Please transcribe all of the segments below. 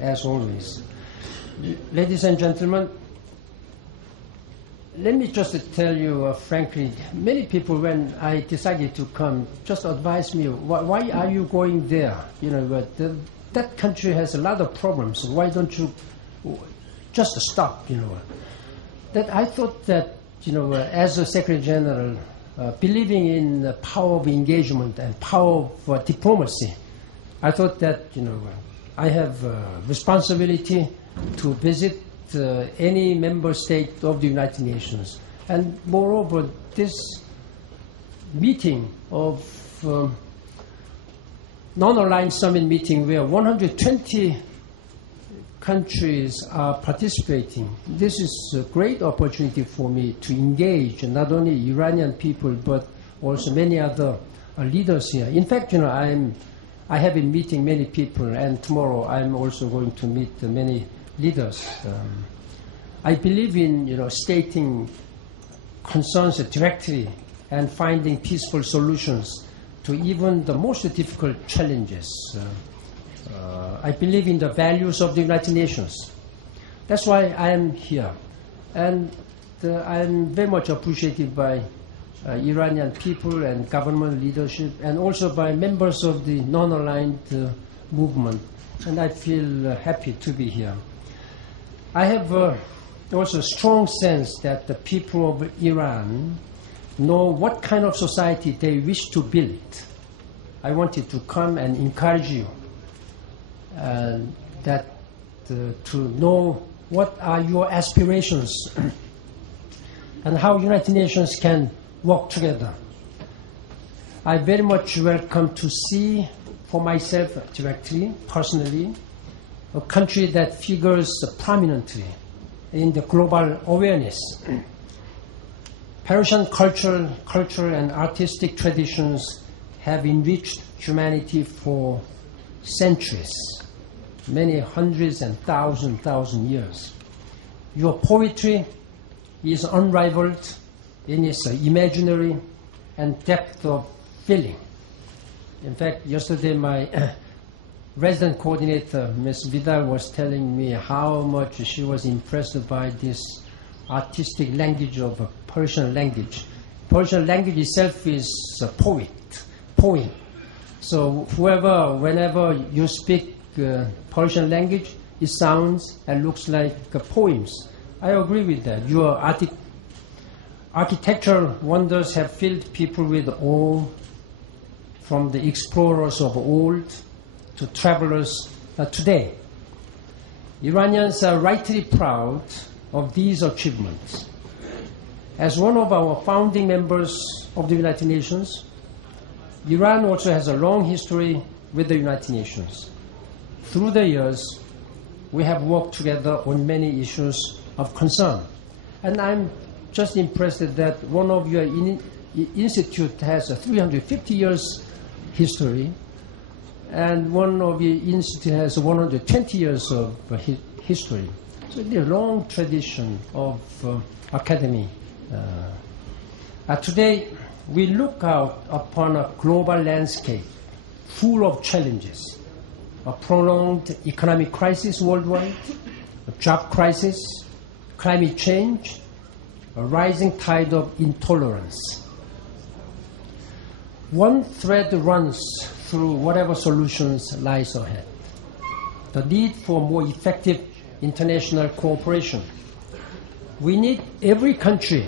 as always. Ladies and gentlemen, let me just tell you frankly, many people, when I decided to come, just advised me, why are you going there? You know, that country has a lot of problems. Why don't you just stop? You know, that I thought that, you know, as a Secretary General, believing in the power of engagement and power of diplomacy, I thought that, you know, I have a responsibility to visit any member state of the United Nations. And moreover, this meeting of non-aligned summit meeting where 120 countries are participating, this is a great opportunity for me to engage not only Iranian people but also many other leaders here. In fact, you know, I have been meeting many people, and tomorrow I'm also going to meet many leaders. I believe in, you know, stating concerns directly and finding peaceful solutions to even the most difficult challenges. I believe in the values of the United Nations. That's why I am here. And I am very much appreciated by Iranian people and government leadership, and also by members of the non-aligned movement. And I feel happy to be here. I have also a strong sense that the people of Iran know what kind of society they wish to build. I wanted to come and encourage you to know what are your aspirations and how United Nations can work together. I very much welcome to see for myself directly, personally, a country that figures prominently in the global awareness. Persian cultural and artistic traditions have enriched humanity for centuries, many hundreds and thousand years. Your poetry is unrivaled in its imaginary and depth of feeling. In fact, yesterday my resident coordinator, Ms. Vidal, was telling me how much she was impressed by this artistic language of Persian language. Persian language itself is a poem. So whenever you speak Persian language, it sounds and looks like poems. I agree with that. Your architectural wonders have filled people with awe, from the explorers of old to travelers today. Iranians are rightly proud of these achievements. As one of our founding members of the United Nations, Iran also has a long history with the United Nations. Through the years, we have worked together on many issues of concern. And I'm just impressed that one of your institute has a 350 years history, and one of your institute has 120 years of history. So there's a long tradition of academy. Today, we look out upon a global landscape full of challenges: a prolonged economic crisis worldwide, a job crisis, climate change, a rising tide of intolerance. One thread runs through whatever solutions lies ahead: the need for more effective international cooperation. We need every country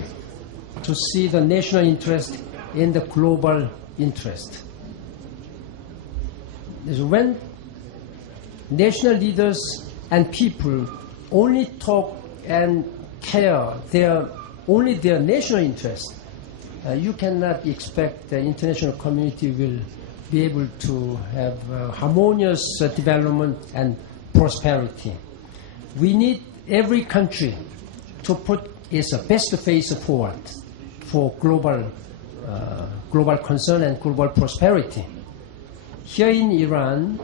to see the national interest in the global interest. When national leaders and people only talk and care only their national interest, you cannot expect the international community will be able to have harmonious development and prosperity. We need every country to put its best face forward for global concern and global prosperity. Here in Iran,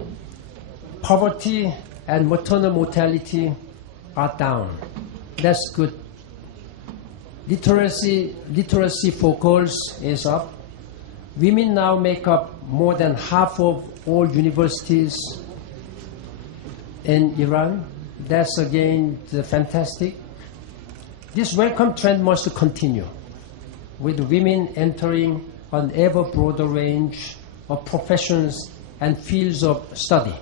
poverty and maternal mortality are down. That's good. Literacy for girls is up. Women now make up more than half of all universities. in Iran. That's again fantastic. This welcome trend must continue, with women entering an ever broader range of professions and fields of study.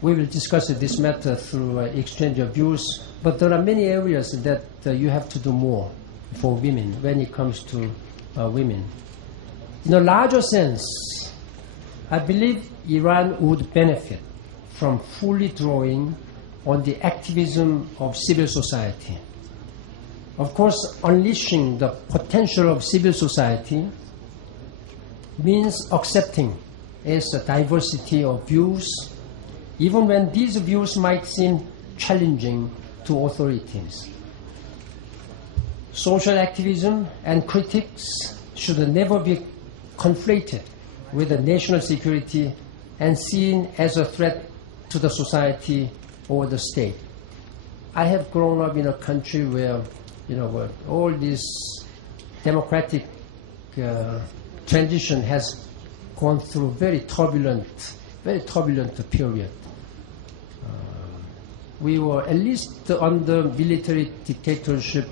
We will discuss this matter through exchange of views, but there are many areas that you have to do more for women when it comes to women. In a larger sense, I believe Iran would benefit from fully drawing on the activism of civil society. Of course, unleashing the potential of civil society means accepting its diversity of views, even when these views might seem challenging to authorities. Social activism and critics should never be conflated with the national security and seen as a threat to the society or the state. I have grown up in a country where, where all this democratic transition has gone through very turbulent period. We were at least under military dictatorship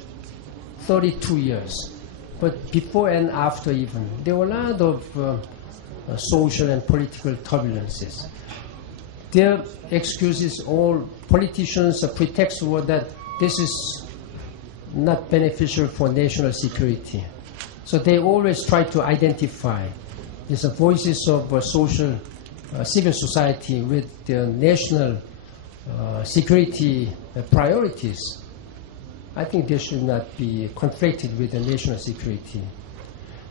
32 years. But before and after even, there were a lot of social and political turbulences. Their excuses, all politicians' pretext were that this is not beneficial for national security. So they always try to identify these voices of social civil society with the national security priorities. I think they should not be conflated with the national security.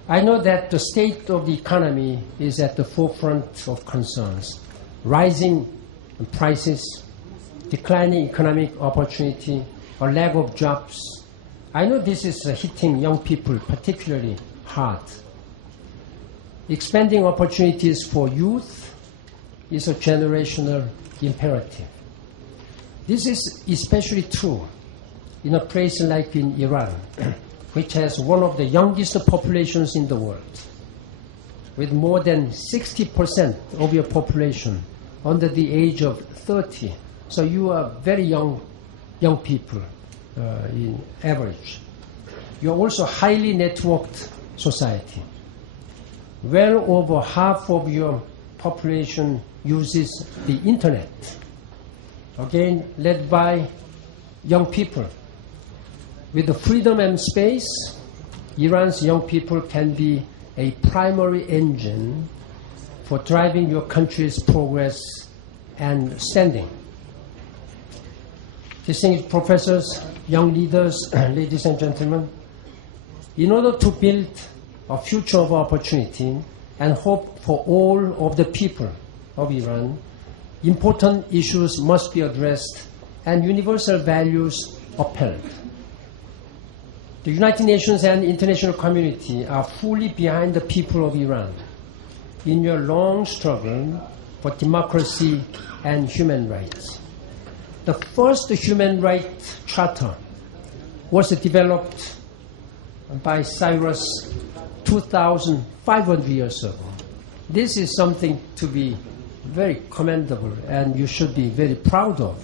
I know that the state of the economy is at the forefront of concerns. Rising prices, declining economic opportunity, or lack of jobs. I know this is hitting young people particularly hard. Expanding opportunities for youth is a generational imperative. This is especially true in a place like in Iran, which has one of the youngest populations in the world, with more than 60% of your population under the age of 30. So you are very young people in average. You are also a highly networked society. Well over half of your population uses the internet, again led by young people. With the freedom and space, Iran's young people can be a primary engine for driving your country's progress and standing. Distinguished professors, young leaders, ladies and gentlemen, in order to build a future of opportunity and hope for all of the people of Iran, important issues must be addressed and universal values upheld. The United Nations and the international community are fully behind the people of Iran in your long struggle for democracy and human rights. The first human rights charter was developed by Cyrus 2,500 years ago. This is something to be very commendable and you should be very proud of.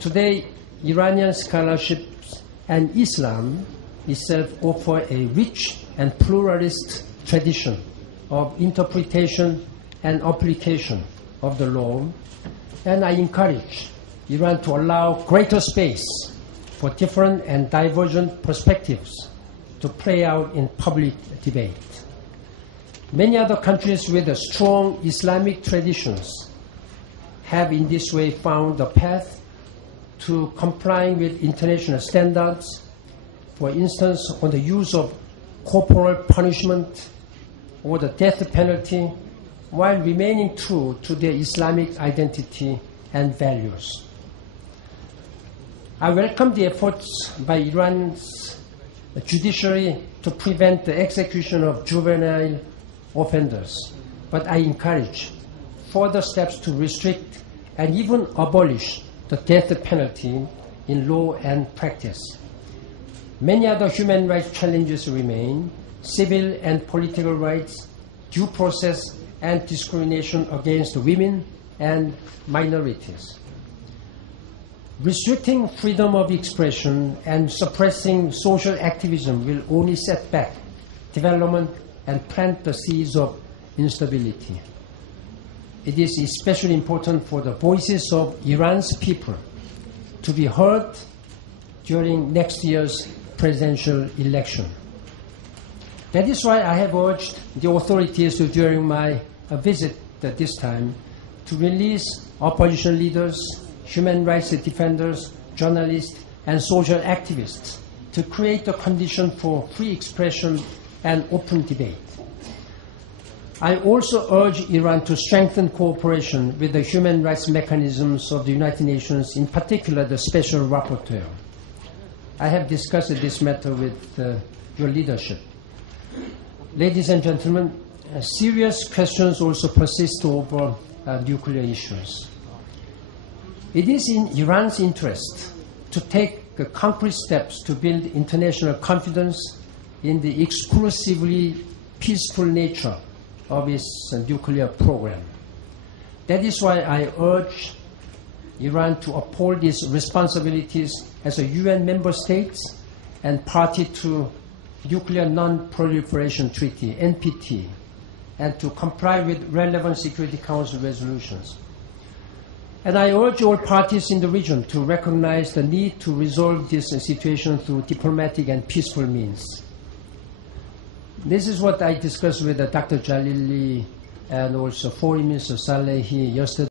Today, Iranian scholarships and Islam itself offer a rich and pluralist tradition of interpretation and application of the law, and I encourage Iran to allow greater space for different and divergent perspectives to play out in public debate. Many other countries with strong Islamic traditions have in this way found a path to complying with international standards, for instance, on the use of corporal punishment or the death penalty, while remaining true to their Islamic identity and values. I welcome the efforts by Iran's judiciary to prevent the execution of juvenile offenders, but I encourage further steps to restrict and even abolish the death penalty in law and practice. Many other human rights challenges remain: civil and political rights, due process and discrimination against women, and minorities. Restricting freedom of expression and suppressing social activism will only set back development and plant the seeds of instability. It is especially important for the voices of Iran's people to be heard during next year's presidential election. That is why I have urged the authorities during my visit at this time to release opposition leaders, human rights defenders, journalists, and social activists to create a condition for free expression and open debate. I also urge Iran to strengthen cooperation with the human rights mechanisms of the United Nations, in particular the Special Rapporteur. I have discussed this matter with your leadership. Ladies and gentlemen, serious questions also persist over nuclear issues. It is in Iran's interest to take concrete steps to build international confidence in the exclusively peaceful nature of its nuclear program. That is why I urge Iran to uphold its responsibilities as a UN member state and party to Nuclear Non-Proliferation Treaty, NPT, and to comply with relevant Security Council resolutions. And I urge all parties in the region to recognize the need to resolve this situation through diplomatic and peaceful means. This is what I discussed with Dr. Jalili and also Foreign Minister Salehi yesterday.